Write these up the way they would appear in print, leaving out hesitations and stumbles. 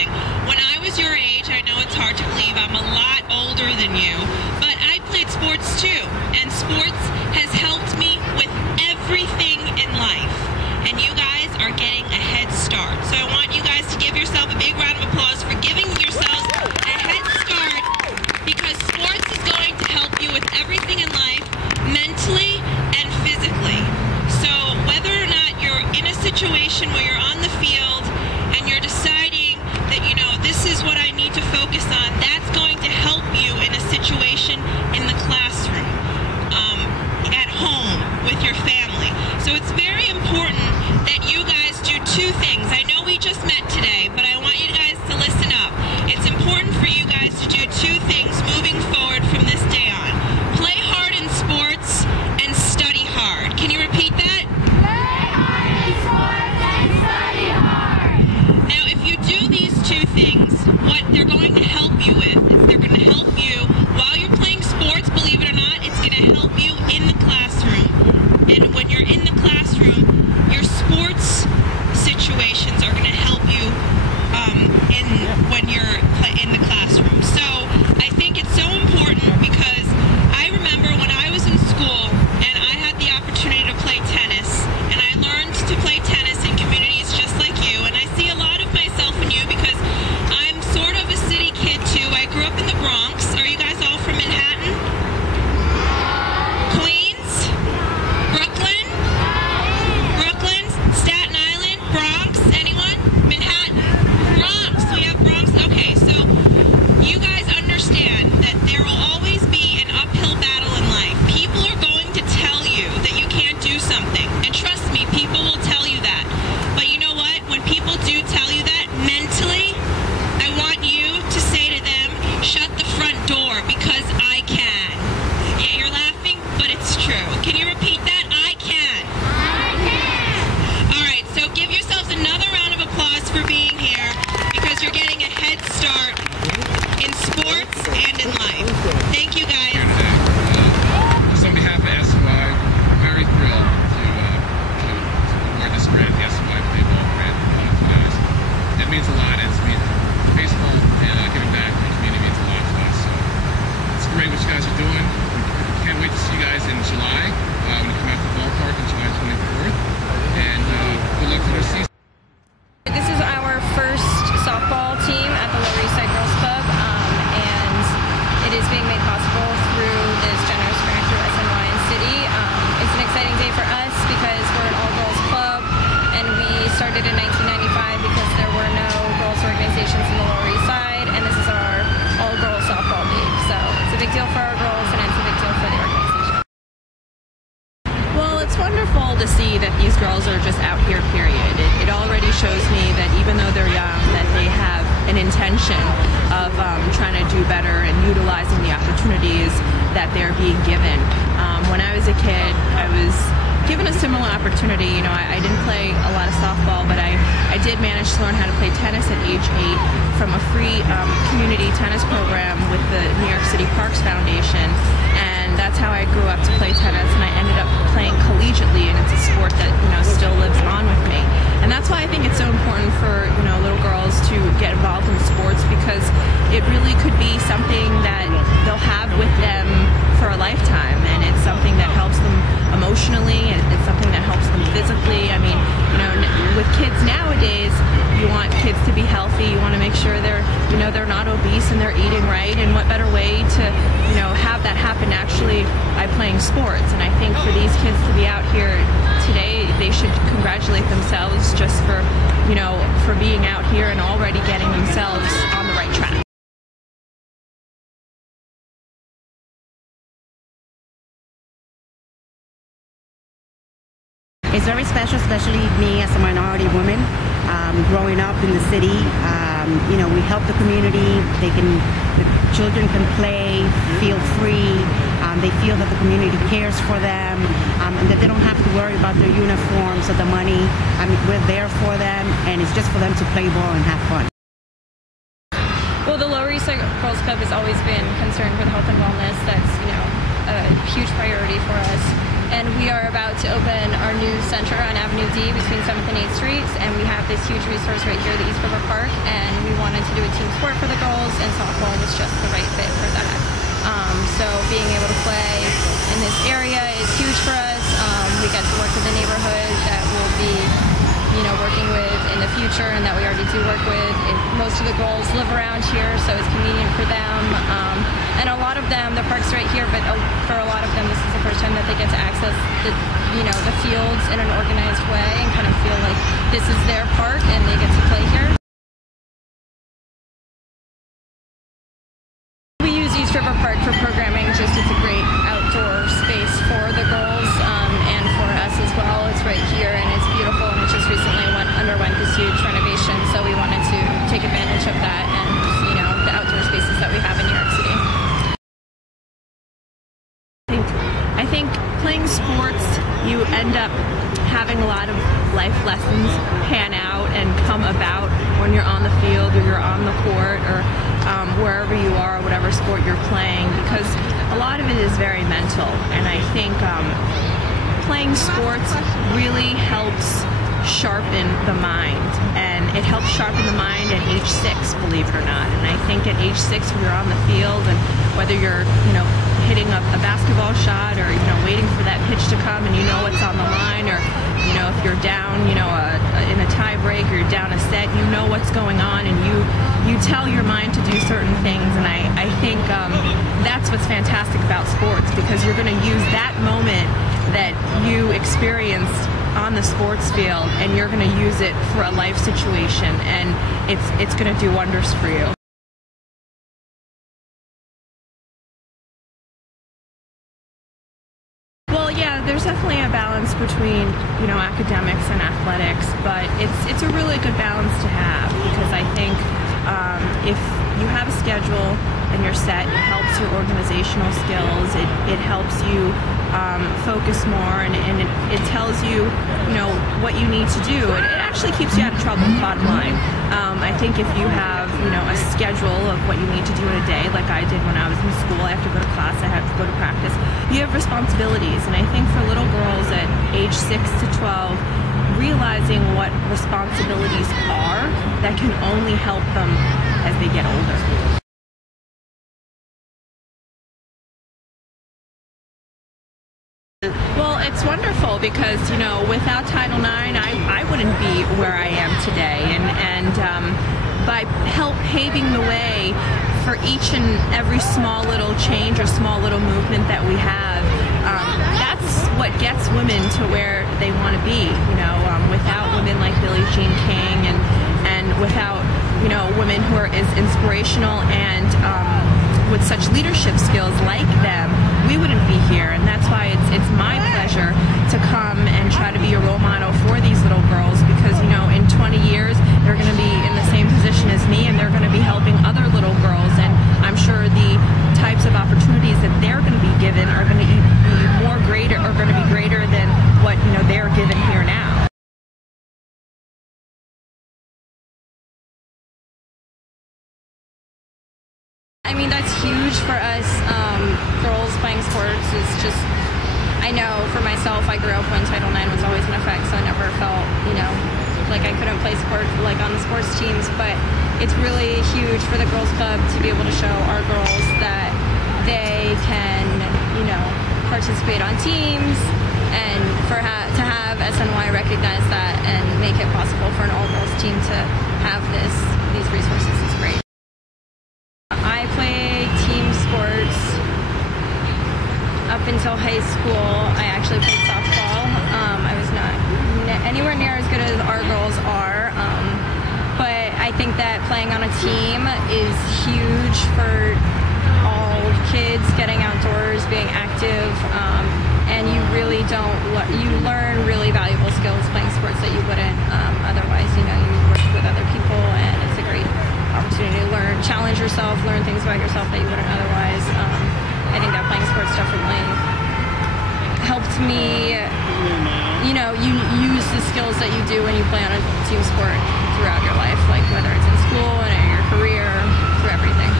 something. When I was your age, I know it's hard to believe, I'm a lot older than you, but I played sports too, and sports has helped me with everything in life. And you guys are getting a head start. So I want you guys to give yourself a big round of applause for giving yourselves a head start, because sports is going to help you with everything in life, mentally and physically. So whether or not you're in a situation where you're on the field and you're deciding that, you know, this is what I need to focus on, that's going to help you in a situation in the classroom, at home, with your family. So it's very important that you guys do two things. I know we just met today, but I want you guys to listen up. It's important for you guys to do two things moving forward from this day on. Play hard in sports and study hard. Can you repeat that? Play hard in sports and study hard. Now, if you do these two things, what they're going to help you with is they're going to help you while you're playing sports, believe it or not. It's going to help you in the classroom. And when you're in the classroom, your sports situations are going to help you when you're in the classroom. So I think it's so important, because I remember when I was in school and I had the opportunity to play tennis, and I learned to play tennis in communities just like you, and I see a lot of myself in you because I'm sort of a city kid too. I grew up in the Bronx. Are you guys all from Manhattan? Queens? Brooklyn? Brooklyn? Staten Island? Bronx? Anyone? Manhattan? Bronx. We have Bronx. Okay, so you guys understand that there will always be an uphill battle in life. People are going to tell you that you can't do something. And trust me, people will tell you that. But you know what? When people do tell you that, mentally, I want you to say to them, shut the front door, because I can. Yeah, you're laughing, but it's true. Can you repeat that? I can. I can. All right, so give yourselves another round of applause for being here, because you're getting a head start in sports and in life. Thank you, guys. Here today. So on behalf of SNY, we're very thrilled to award this grant, the SNY Play Ball grant, to you guys. It means a lot. Baseball and giving back to the community means a lot to us. So it's great what you guys are doing. We can't wait to see you guys in July when you come out to the ballpark on July 24th. And good luck for the season. This is our first softball team at the Lower Eastside Girls Club, and it is being made possible through this generous grant through SNY and Citi. It's an exciting day for us because we're an all-girls club, and we started in 1995 because there were no girls organizations in the Lower East Side, and this is our all-girls softball league. So it's a big deal for our girls, and it's a big deal for the organization. Well, it's wonderful to see that these girls are just out here, period. It already shows me that even though they're young, that they have an intention of trying to do better and utilizing the opportunities that they're being given. When I was a kid, I was given a similar opportunity. You know, I didn't play a lot of softball, but I did manage to learn how to play tennis at age 8 from a free community tennis program with the New York City Parks Foundation. And that's how I grew up to play tennis, and I ended up playing collegiately, and it's a sport that, you know, still lives on with me. And that's why I think it's so important for, you know, little girls to get involved in sports, because it really could be something that they'll have with them for a lifetime, and it's something that helps them emotionally, and it's something that helps them physically. I mean, you know, with kids nowadays, you want kids to be healthy, you want to make sure they're, you know, they're not obese and they're eating right, and what better way to, you know, have that happen actually by playing sports. And I think for these kids to be out here today, they should congratulate themselves just for, you know, for being out here and already getting themselves on the right track. It's very special, especially me as a minority woman, growing up in the city. You know, we help the community. The children can play, feel free. They feel that the community cares for them, and that they don't have to worry about their uniforms or the money. I mean, we're there for them, and it's just for them to play ball and have fun. Well, the Lower Eastside Girls Club has always been concerned with health and wellness. That's, you know, a huge priority for us. and we are about to open our new center on Avenue D between 7th and 8th Streets, and we have this huge resource right here, the East River Park, and we wanted to do a team sport for the girls, and softball was just the right fit for that. So being able to play in this area is huge for us. We get to work with a neighborhood that we'll be, working with in the future, and that we already do work with. Most of the girls live around here, so it's convenient for them. And a lot of them, the park's right here, but for a lot of them, this is the first time that they get to access the fields in an organized way and kind of feel like this is their park and they get to play here. We use East River Park for programming. It's a great outdoor space for the girls and for us as well. It's right here and it's beautiful, and it just recently underwent this huge renovation, so we wanted to take advantage of that and the outdoor spaces that we have in New York City. I think playing sports, you end up having a lot of life lessons pan out and come about when you're on the field or you're on the court or wherever you are, whatever sport you're playing, because a lot of it is very mental, and I think playing sports really helps sharpen the mind, and it helps sharpen the mind at age 6, believe it or not. And I think at age 6, when you're on the field, and whether you're hitting a basketball shot or waiting for that pitch to come and what's on the line, or if you're down in a tie break or you're down a set, what's going on, and you tell your mind to do certain things. And I think that's what's fantastic about sports, because you're going to use that moment that you experienced on the sports field, and you're going to use it for a life situation, and it's going to do wonders for you. Well, yeah, there's definitely a balance between academics and athletics, but it's a really good balance to have, because I think if you have a schedule and you're set, it helps your organizational skills, it helps you focus more, and it tells you what you need to do. It actually keeps you out of trouble, bottom line. I think if you have a schedule of what you need to do in a day, like I did when I was in school, I have to go to class, I have to go to practice, you have responsibilities. And I think for little girls at age 6 to 12, realizing what responsibilities are, that can only help them as they get older. Well, it's wonderful because, without Title IX, I wouldn't be where I am today. And by help paving the way for each and every small little change or small little movement that we have, that's what gets women to where they want to be. Without women like Billie Jean King and without, women who are as inspirational and with such leadership skills like them, we wouldn't be here. And that's why it's my pleasure to come and try to be a role model for these little girls, because in 20 years they're going to be in the same position as me, and they're going to be helping other little girls, and I'm sure the types of opportunities that they're going to be given are going to be greater than what they're given here now. I mean, that's huge for us. Girls playing sports is just, I know for myself, I grew up when Title IX was always in effect, so I never felt, like I couldn't play sports like on the sports teams, but it's really huge for the Girls Club to be able to show our girls that they can, participate on teams, and to have SNY recognize that and make it possible for an all-girls team to have these resources is great. I played team sports up until high school. I actually played softball. I was not anywhere near as good as our girls are, but I think that playing on a team is huge for all kids, getting outdoors, being active, and you really you learn really valuable skills playing sports that you wouldn't otherwise. You work with other people, and it's a great opportunity to challenge yourself, learn things about yourself that you wouldn't otherwise. I think that playing sports definitely helped me, you use the skills that you do when you play on a team sport throughout your life, like whether it's in school and in your career, through everything.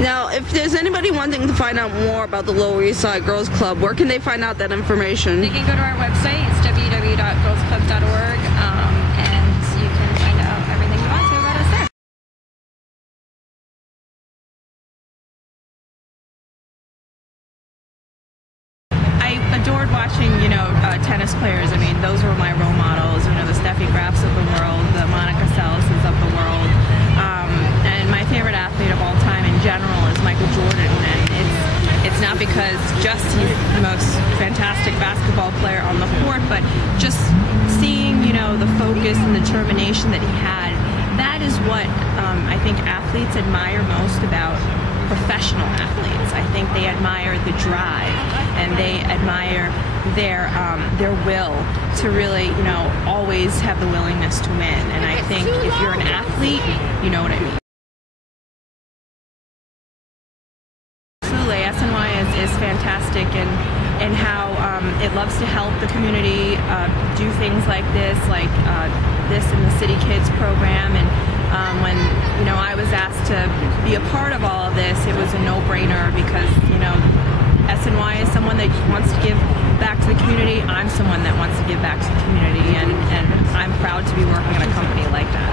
Now, if there's anybody wanting to find out more about the Lower Eastside Girls Club, where can they find out that information? They can go to our website. It's www.girlsclub.org, and you can find out everything you want to about us there. I adored watching, tennis players. I mean, those were my role models. The Steffi Grafs of the world, the Monica Seleses of the world. And my favorite athlete of all time in general is Michael Jordan. And it's not because just he's the most fantastic basketball player on the court, but just seeing, the focus and determination that he had. That is what I think athletes admire most about professional athletes. I think they admire the drive, and they admire their will to really, always have the willingness to win. And I think if you're an athlete, you know what I mean. Absolutely, SNY is fantastic, and how it loves to help the community do things like this in the City Kids program. And when I was asked to be a part of all of this, it was a no-brainer because SNY is someone that wants to give back to the community. I'm someone that wants to give back to the community, and I'm proud to be working at a company like that.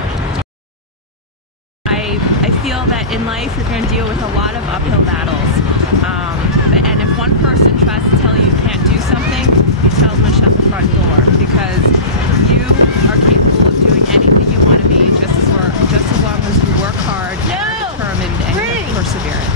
I feel that in life you're going to deal with a lot of uphill battles, and if one person tries to tell you you can't do something, you tell them to shut the front door, because you are capable of doing anything you want to be just as long as you work hard and are determined and have perseverance.